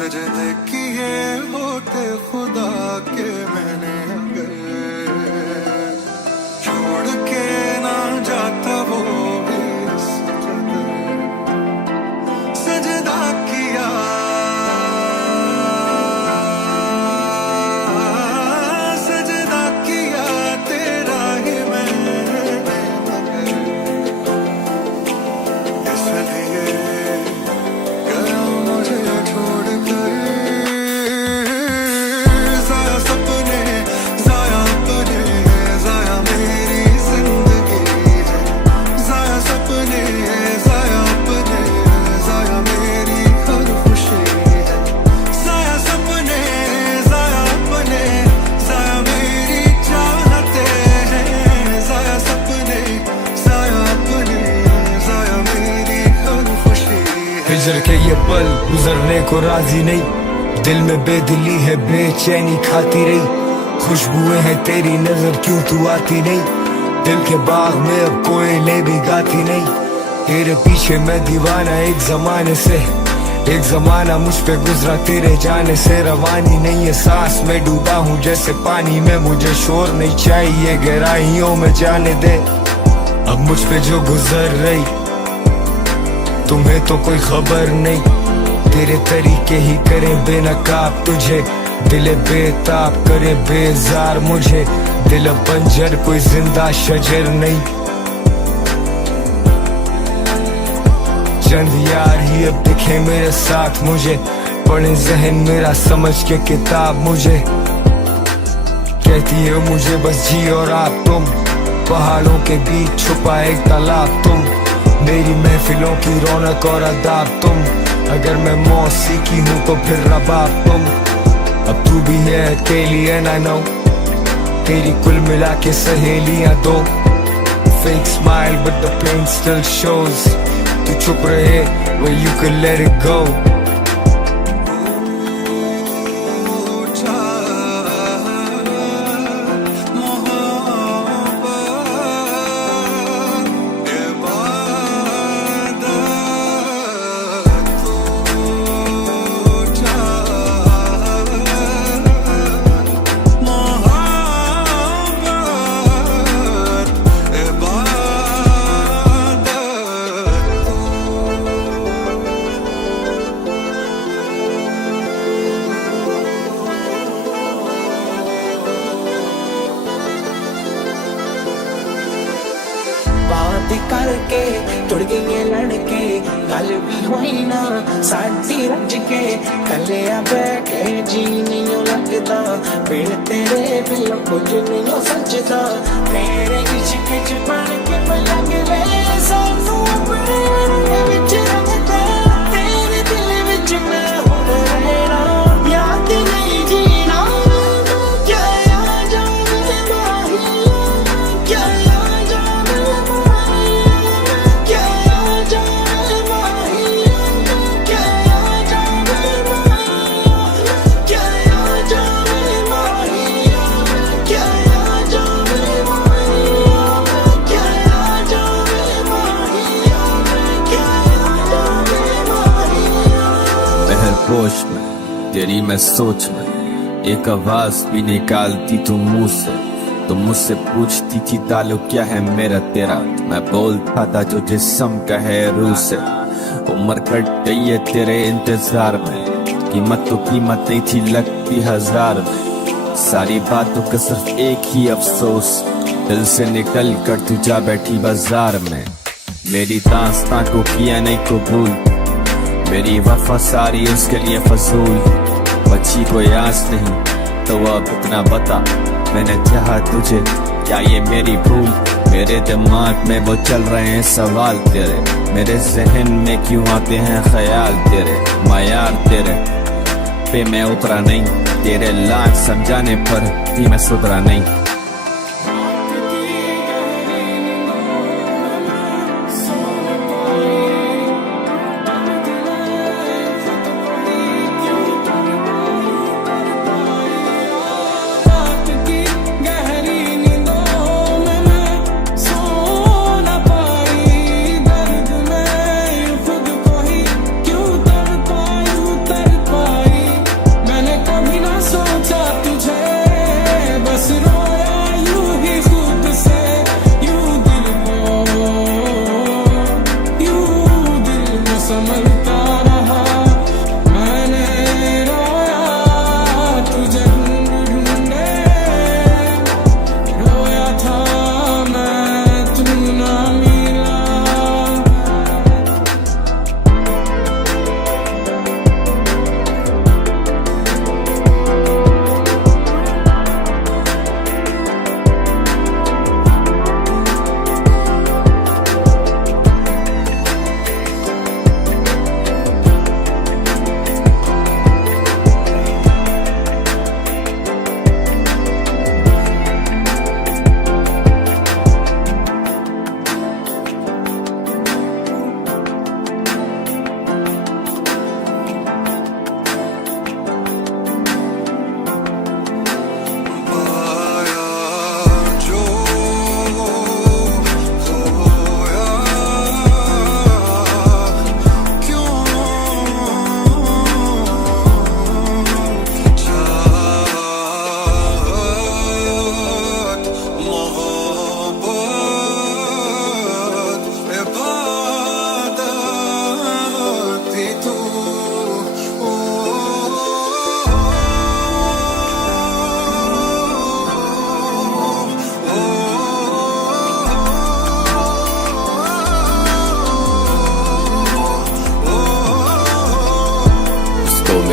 सजदे किए होते खुदा के मैंने अगर छोड़ के ना जाता वो भी सजदा किया सजदा किया तेरा ही मैंने इसलिए गया मुझे छोड़ कर जाया सपने जाया अपने जाया मेरी जिंदगी है जाया सपने जाया अपने जाया मेरी हर खुशी है जाया सपने जाया अपने जाया मेरी चाहते हैं जाया सपने जाया अपने जाया मेरी हर खुशी है। हिजर के ये पल गुजरने को राजी नहीं, दिल में बेदिली है बेचैनी खाती रही। खुशबुएं हैं तेरी नजर क्यों तू आती नहीं, दिल के बाग में अब कोयले भी गाती नहीं। तेरे पीछे मैं दीवाना एक जमाने से, एक जमाना मुझ पे गुजरा तेरे जाने से। रवानी नहीं है सांस में डूबा हूँ जैसे पानी में, मुझे शोर नहीं चाहिए गहराइयों में जाने दे। अब मुझ पे जो गुजर रही तुम्हें तो कोई खबर नहीं, तेरे तरीके ही करें बेनकाब तुझे। दिल बेताब करे बेजार मुझे, दिल बंजर कोई जिंदा शजर नहीं। चंद यार ही अब दिखे मेरे साथ मुझे, पढ़े जहन मेरा समझ के किताब मुझे। कहती है मुझे बस जी और आप तुम, पहाड़ों के बीच छुपा एक तालाब तुम। मेरी महफिलों की रौनक और अदाब तुम, अगर मैं मौसीकी हूँ तो फिर रबाब तुम। अब तू भी है अकेली एंड आई नो, तेरी कुल मिला के सहेलियां दो। Fake smile but the pain still shows, तू चुप रहे where you could let it go। बात करके तुड़ गए लड़के, गल भी हुई ना साडी रज के। कलिया बैठे जी नहीं लगता, बिन तेरे बिल कुछ नहीं सजदा। तेरे इश्क च बन के पलंग ले सानू अपने रंग विच रंगदा। तेरे दिल विच मैं हुण रहना, याद नहीं जीना। क्या आ जावे माहिया, क्या आ जावे माहिया, क्या आ जावे माहिया, क्या आ जावे माहिया, क्या आ जावे माहिया, क्या आ जावे माहिया, क्या आ जावे माहिया, क्या आ जावे माहिया। बहरपोश में तेरी मैं सोच में, एक आवाज भी निकालती तू मुंह से। तुम मुझसे पूछती थी ताल्लुक क्या है मेरा तेरा, मैं बोलता था जो जिस्म का है रूह से। उम्र कट गई है तेरे इंतजार में, कीमत तो कीमत नहीं थी लगती हजार में। सारी बातों का सिर्फ एक ही अफसोस, दिल से निकल कर तू जा बैठी बाजार में। मेरी दास्तां को किया नहीं कबूल, मेरी वफा सारी उसके लिए फजूल। बच्ची को याद नहीं तो अब इतना बता, मैंने चाहा तुझे क्या ये मेरी भूल। मेरे दिमाग में वो चल रहे हैं सवाल तेरे, मेरे जहन में क्यों आते हैं ख्याल तेरे। मायार तेरे पे मैं उतरा नहीं, तेरे लाख समझाने पर भी मैं सुधरा नहीं।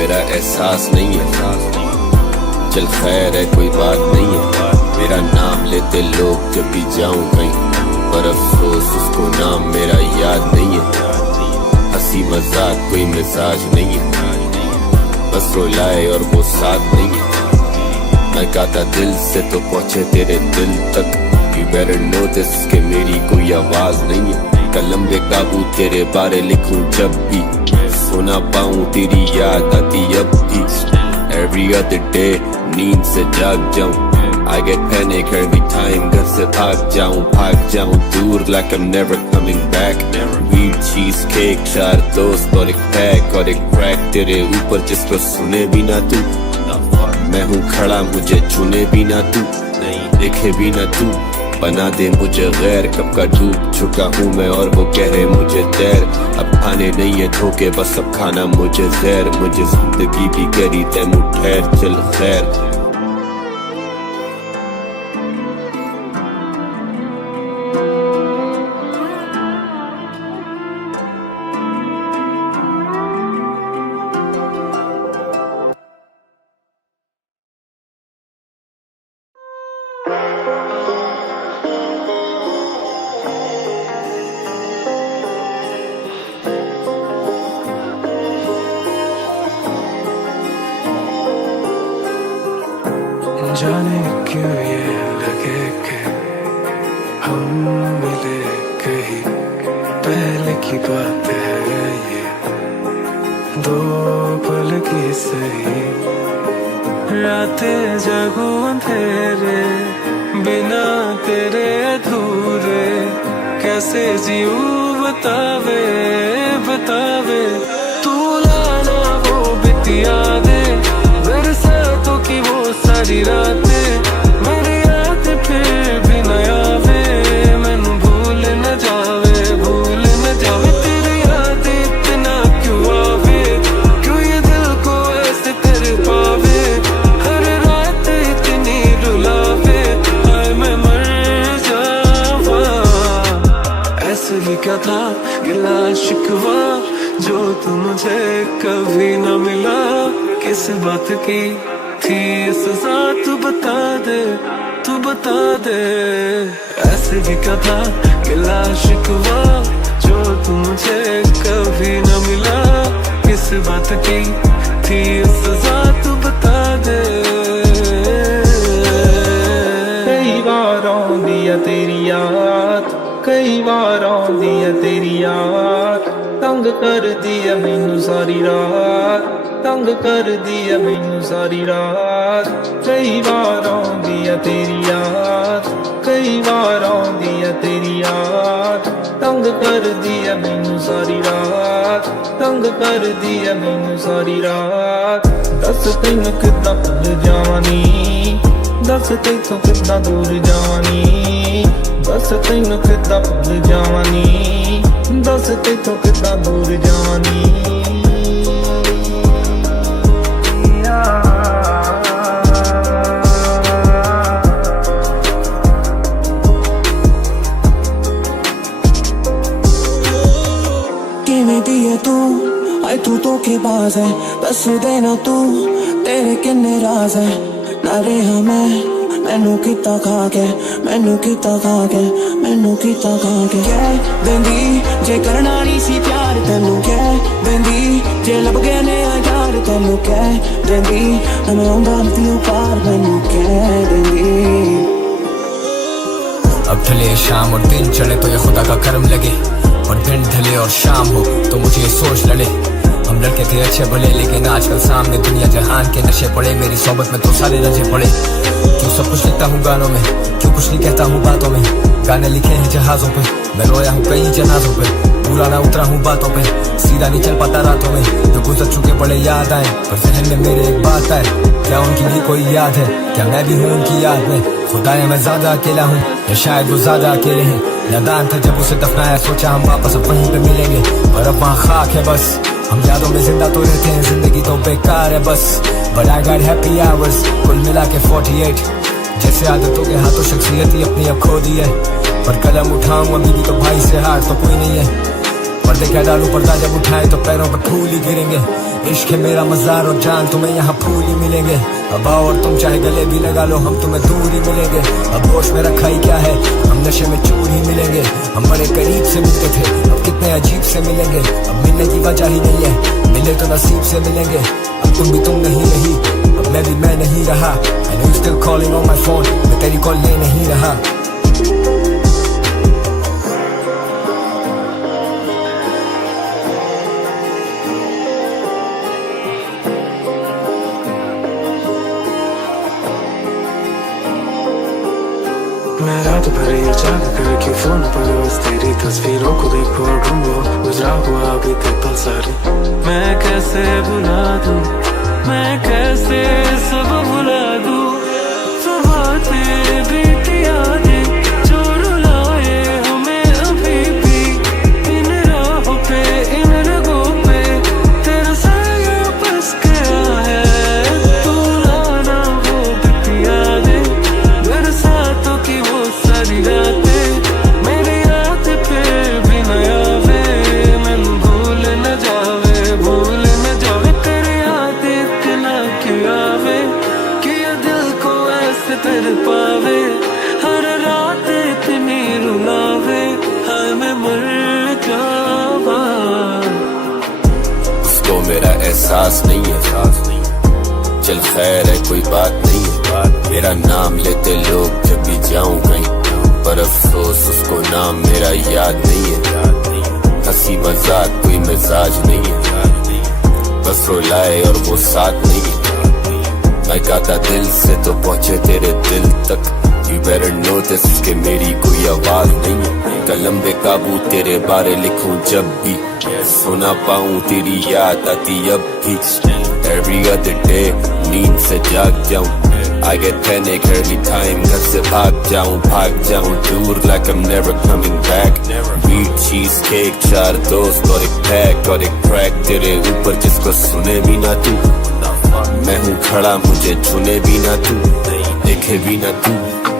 मेरा एहसास नहीं है। चल खैर है कोई बात नहीं है, मेरा नाम लेते लोग जब भी जाऊं कहीं, पर अफसोस उसको नाम मेरा याद नहीं है। हंसी मजाक कोई मिजाज नहीं है, बस रुलाए और वो साथ नहीं है। मैं गाता दिल से तो पहुंचे तेरे दिल तक, You better know this कि मेरी कोई आवाज नहीं है। कलम बेकाबू तेरे बारे लिखूं जब भी, सो ना पाऊं तेरी याद आती अब भी। Every other day नींद से जाग जाऊं, I get panic every time घर से भाग जाऊं दूर like I'm never coming back। Weed cheese cake, 4 दोस्त और एक पैक और एक crack तेरे ऊपर जिसको सुने भी ना तू। मैं हूँ खड़ा मुझे छूने भी ना तू, देखे भी ना तू, बना दे मुझे गैर। कब का डूब चुका हूँ मैं और वो कह रहे मुझे तैर। अब खाने नहीं है धोखे बस अब खाना मुझे जहर। मुझे जिंदगी भी करी तैमू ठहर चल खैर। जाने क्यों ये लगे कि हम मिले कहीं पहले की बात है ये, 2 पल की सही। रातें जगूं अंधेरे बिना तेरे अधूरे, कैसे जीऊं बतावे तू लाना वो बितिया दे बरसातों की वो सारी रातें। मेरी याद फिर भी न आवे, मैनू भूल न जावे तेरी याद इतना क्यों आवे, क्यों ये दिल को ऐसे तेरे पावे, हर रात इतनी रुलावे, हाय मैं मर जावा। ऐसे भी क्या था गिला शिकवा जो तू मुझे कभी न मिला, किस बात की थी सजा तू बता दे। ऐसे भी क्या था गिला शिकवा जो तू मुझे कभी न मिला, किस बात की थी सजा तू बता दे। कई बार आउंदी है तेरी याद, कई बार आउंदी है तेरी याद, तंग कर दी है मैनू सारी रात, तंग कर दी है मैनू सारी रात। कई बार आउंदी है तेरी याद, कई बार आउंदी है तेरी याद, तंग कर दी है मैनू सारी रात, तंग कर दी है मैनू सारी रात। दस तैनू किद्दां भुल जावां नी, दस तैथों किद्दां दूर जावां नी, दस तैनू किद्दां भुल जावां नी, दस तैथों किद्दां दूर जावां नी। तू तो के बाज है दस देना तू तेरे किन्ने राज है ना रेहा मैनू किता खा के कह देंदी जे करना नहीं सी प्यार तेनू, कह देंदी जे लब गए ने यार तेनू, कह देंदी मैं आउंदा नहीं पार मैनू कह देंदी। अब ढले शाम और दिन चले तो ये खुदा का करम लगे, और दिन ढले और शाम हो तो मुझे ये सोच लड़े। हम लड़के थे अच्छे भले लेकिन आजकल सामने दुनिया जहान के नशे पड़े, मेरी सोबत में तो सारे रजे पड़े। क्यों सब कुछ लिखता हूँ गानों में, क्यों कुछ नहीं कहता हूँ बातों में, गाने लिखे हैं जहाजों पे, मैं रोया हूँ कई जनाजों पे, पूरा ना उतरा हूँ बातों पे, सीधा नहीं चल पाता रातों में। जो गुजर चुके बड़े याद आए पर जहन में मेरे एक बात आए, क्या उनकी भी कोई याद है, क्या मैं भी हूँ उनकी याद में। खुदाया मैं ज्यादा अकेला हूँ या शायद वो ज्यादा अकेले हैं। नादान था जब उसे दफनाया, सोचा हम वापस अब वहीं पे मिलेंगे, पर अब वहाँ खाक है बस। हम यादों में जिंदा तो रहते हैं, जिंदगी तो बेकार है बस। But I got happy hours कुल मिला के 48, जैसे आदतों के हाथों शख्सियत ही अपनी अब खो दी है। पर कलम उठाऊं अभी भी तो भाई से हार तो कोई नहीं है, पर पर्दे क्या डालूं, पर्दा जब उठाए तो पैरों पे फूल ही गिरेंगे। इश्क है मेरा मजार और जान तुम्हें यहाँ फूल ही मिलेंगे। अब आओ और तुम चाहे गले भी लगा लो, हम तुम्हें दूर ही मिलेंगे। अब होश में रखा ही क्या है, हम नशे में चूर ही मिलेंगे। हम बड़े करीब से मिलते थे, अब कितने अजीब से मिलेंगे। अब मिलने की वजह ही नहीं है, मिले तो नसीब से मिलेंगे। अब तुम भी तुम नहीं रही, अब मैं भी मैं नहीं रहा। I know you still calling on my phone, मैं तेरी कॉल ले नहीं रहा। मैं रात भर ये जाग करके फोन पर बस तेरी तस्वीरों को देखो और ढूंढो गुजरा हुआ अभी तक पल सारे। मैं कैसे भुला दूं, मैं कैसे सब भुला दूं। सुबह से बीती यादें जो रुलाए हमें अभी भी। इन राहों पे इन रगों पे तेरा साया बस गया है। तू लाना वो बीती यादें, बरसातों की वो सारी रातें मेरी याद पे भी न आवे। मैनू भूल न जावे, भूल न जावे तेरी याद इतना क्यों आवे कि ये दिल को ऐसे तेरे पावे। हर रात इतनी रुलावे, हाय मैं मर जावा। उसको मेरा एहसास नहीं है, चल खैर है कोई बात नहीं है। मेरा नाम लेते लोग जब भी जाऊं कहीं, पर अफसोस उसको नाम मेरा याद नहीं है। हंसी मजाक कोई मिजाज नहीं है, बस रुलाए और वो साथ नहीं है। मैं गाता दिल से तो पहुंचे तेरे दिल तक। You better know this कि मेरी कोई आवाज नहीं है। कलम पे काबू तेरे बारे लिखूं जब भी, सुना पाऊं तेरी याद आती अब भी। Every other day नींद से जाग जाऊं, I get panic every time घर से भाग जाऊं दूर like I'm never coming back। Weed cheese cake, 4 दोस्त और एक पैक और एक crack तेरे ऊपर जिसको सुने भी ना तू। मैं हूँ खड़ा मुझे छूने भी ना तू, देखे भी ना तू।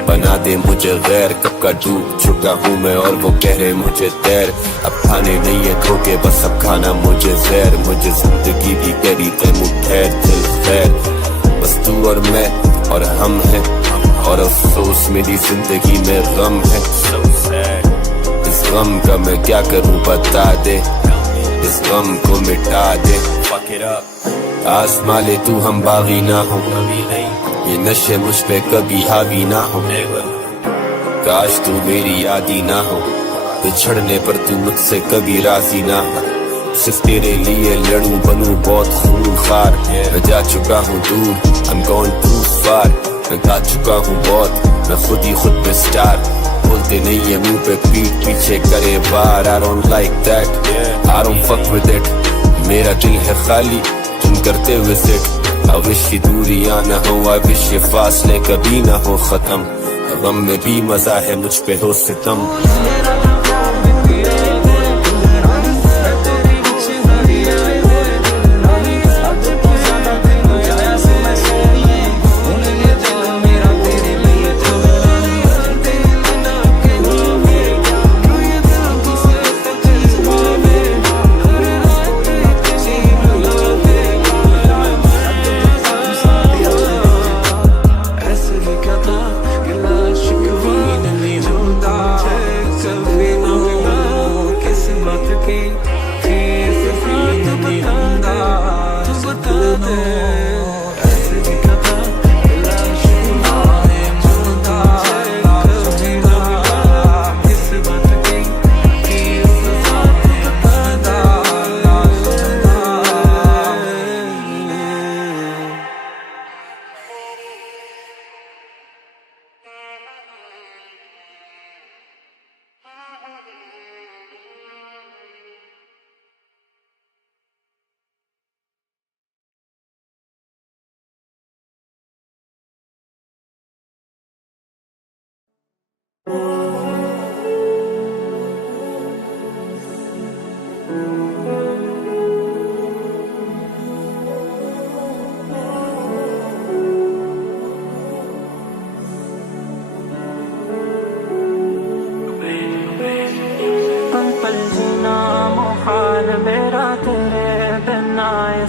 बना दे मुझे गैर, कब का डूब चुका हूँ मैं और वो कह रहे मुझे तैर। अब खाने नहीं है धोखे, बस अब खाना मुझे जहर। मुझे जिंदगी भी करी तैमू ठहर दिल खैर। बस तू और मैं और हम हैं, और अफसोस मेरी जिंदगी में गम है। इस गम का मैं क्या करूँ बता दे, इस गम को मिटा दे। आसमां ले तू हम बागी ना हो, ये नशे मुझ पे कभी हावी ना हो। काश तू मेरी यादी ना हो, बिछड़ने पर तू मुझसे कभी राजी ना हो। सिर्फ तेरे लिए लड़ूं बनूं बहुत खूंखार। मैं जा चुका हूँ दूर, I'm gone too far। मैं गा चुका हूँ बहुत, मैं खुद ही खुद पे स्टार। बोलते नहीं है मुंह पे पीठ पीछे करे बार। I don't like that, I don't fuck with it। मेरा दिल है खाली तुम करते हुए सेट। I wish ये दूरियां ना हो, I wish ये फासले कभी ना हो खत्म। गम में भी मजा है मुझ पे हो सितम।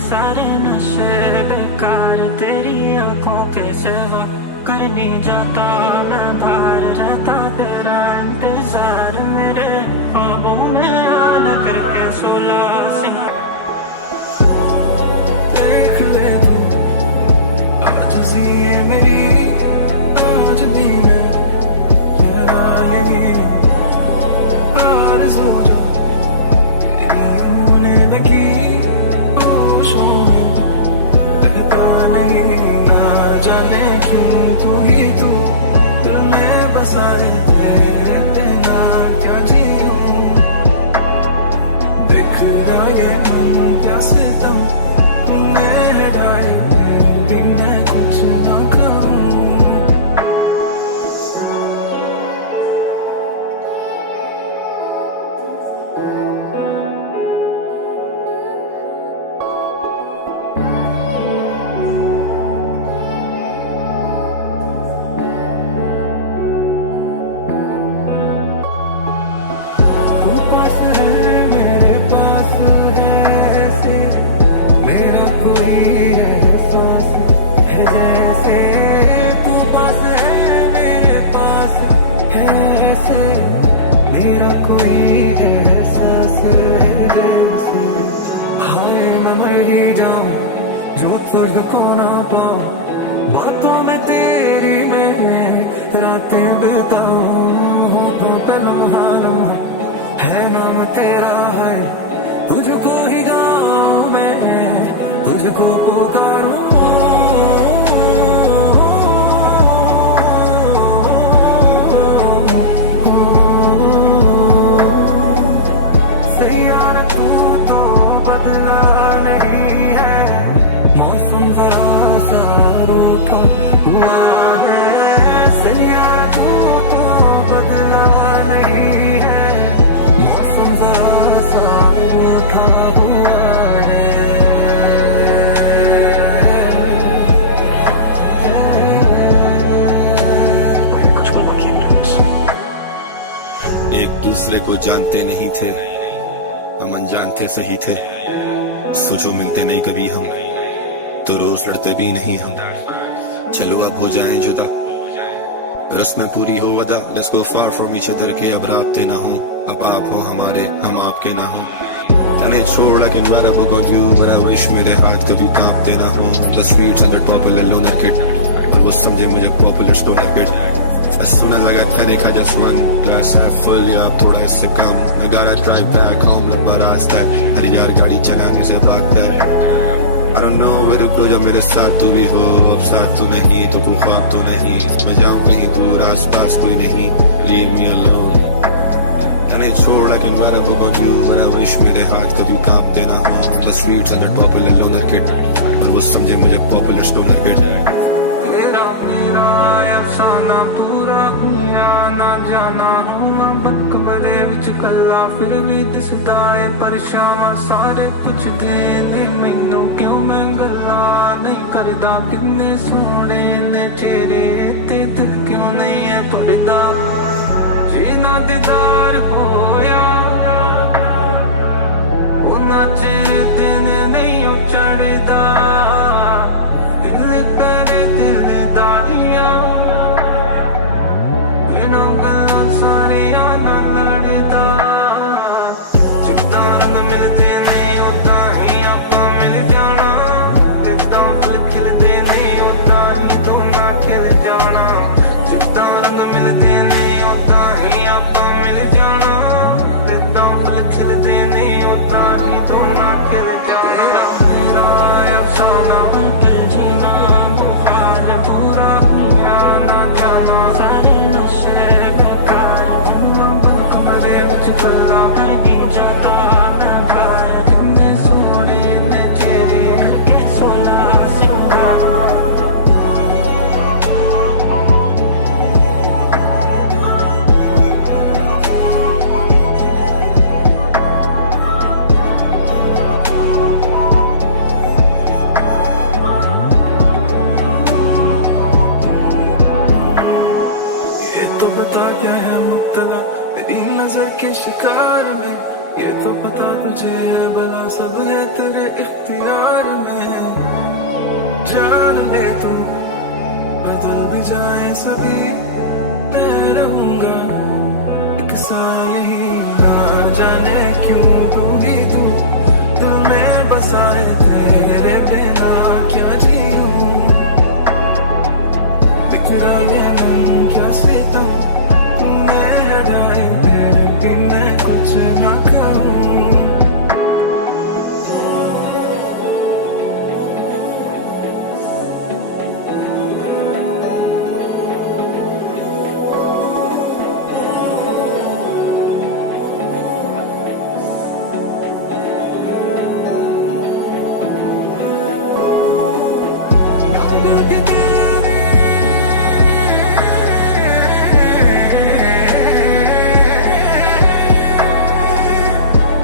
सारे नशे बेकार, तेरी आंखों के सिवा कर नहीं जाता मैं बाहर, रहता तेरा इंतजार मेरे ख्वाबों में आन करके 16 सिंह। देख ले तू आज जिए मेरी आज भी मैं यही आरज़ू जो तेरी होने लगी होशों में, रहता नहीं ना जाने क्यों तू ही तू दिल में बसाए तेरे बिना क्या जीऊं, देख रहा ये मन क्या सितम तूने हटाए भी मैं कुछ ना कहूँ। पास है मेरे पास है ऐसे मेरा कोई एहसास है, जैसे तू पास है मेरे पास है ऐसे मेरा कोई एहसास है, जैसे हाय मैं मर ही जाऊं जो तुझको ना पाऊं, बातों में तेरी मैं रातें बिताऊं, होठों पे लम्हा लम्हा है नाम तेरा है, तुझको ही गाऊं मैं तुझको पुकारूं, सैयारा तू तो बदला नहीं है, मौसम जरा सा रूठा हुआ है, सैयारा तू तो बदला नहीं है, मौसम जरा सा रूठा हुआ है। एक दूसरे को जानते नहीं थे हम अनजान थे सही थे, सोचो मिलते नहीं कभी हम तो रोज लड़ते भी नहीं हम, चलो अब हो जाएं जुदा रस्में पूरी हो अदा, let's go far from each other के अब राब्ते ना हो, अब आप हो हमारे हम आपके ना हो, जाने छोड़ I can write a book on you but I wish मेरे हाथ कभी कांपते ना हो, तस्वीर 100 पॉपुलर लोनर किड और वो समझे मुझे popular stoner kid, as soon as I got panic I just run, glass half full या अब थोड़ा इससे कम, I gotta drive back home लगभग रास्ता है, हर यार गाड़ी चलाने से भागता है, I don't know where to go जब मेरे साथ तू भी हो, अब साथ तू नहीं तो कोई ख्वाब तो नहीं, मैं जाऊँ कहीं दूर आस पास कोई नहीं, leave me alone, जाने छोड़ I can write a book on you but I wish मेरे हाथ कभी कांपते ना हो, तस्वीर 100 पॉपुलर लोनर किड और वो समझे मुझे पॉपुलर स्टोनर किड, तेरा मेरा अफसाना पूरा दुनिया ना जाना होना, बद कमरे विच कला फिर भी दिसदा है परेशान, सारे कुछ देने मैनू क्यों मैं गल्ला नहीं करदा, कितने सोने ने चेहरे ते दिल क्यों नहीं है पड़दा, जीना दीदार होया उन्ना चेहरे दिन नहीं चढ़दा, दिल करे दिल दानिया बिना गल्लां सारिया ना लड़दा, जिद्दां रंग मिलदे नहीं उदां ही आपां मिल जाना, जिद्दां फुल खिलदे नहीं उदां ही दोना खिल जाना, जिद्दां रंग मिलदे नहीं उदां ही आपां मिल जाना, जिद्दां फुल खिलदे नहीं उदां ही दोना खिल जाना, मेरा अफसाना जीना मुखाल पूरा ना जाना, सारे नशे बेकार हम बंद कमरे विच कला कर भी जाता मैं बाहर, तुमने सोने ने चेहरे करके 16 सिंगार, तो बता क्या है मुब्तला तेरी नजर के शिकार में, ये तो पता तुझे है भला सब है तेरे इख्तियार में। जान ले तू बदल भी जाए सभी, मैं रहूंगा एक साल ही, ना जाने क्यों तू ही तू दिल में बसाए, तेरे बिना क्या जीऊं। बिखरा ये मन क्या सितम तूने हटाए, फिर भी मैं कुछ ना कहूँ।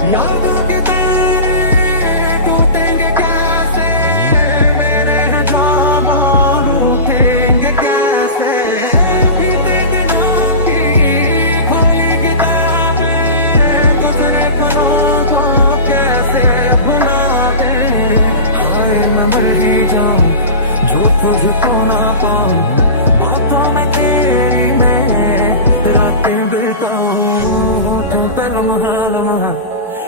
यादों के तारे टूटेंगे कैसे, मेरे ख्वाबों रूठेंगे कैसे। बीते दिनों की खोली किताबें गुजरे पलों को कैसे भुला दे। हाय मैं मर ही जाऊं जो तुझको ना पाऊं, बातों में तेरी मैं रातें बिताऊं। तो पे लम्हा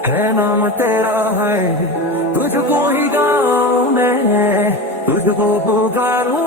है नाम तेरा है, तुझको ही गाऊं मैं, तुझको पुकारूं।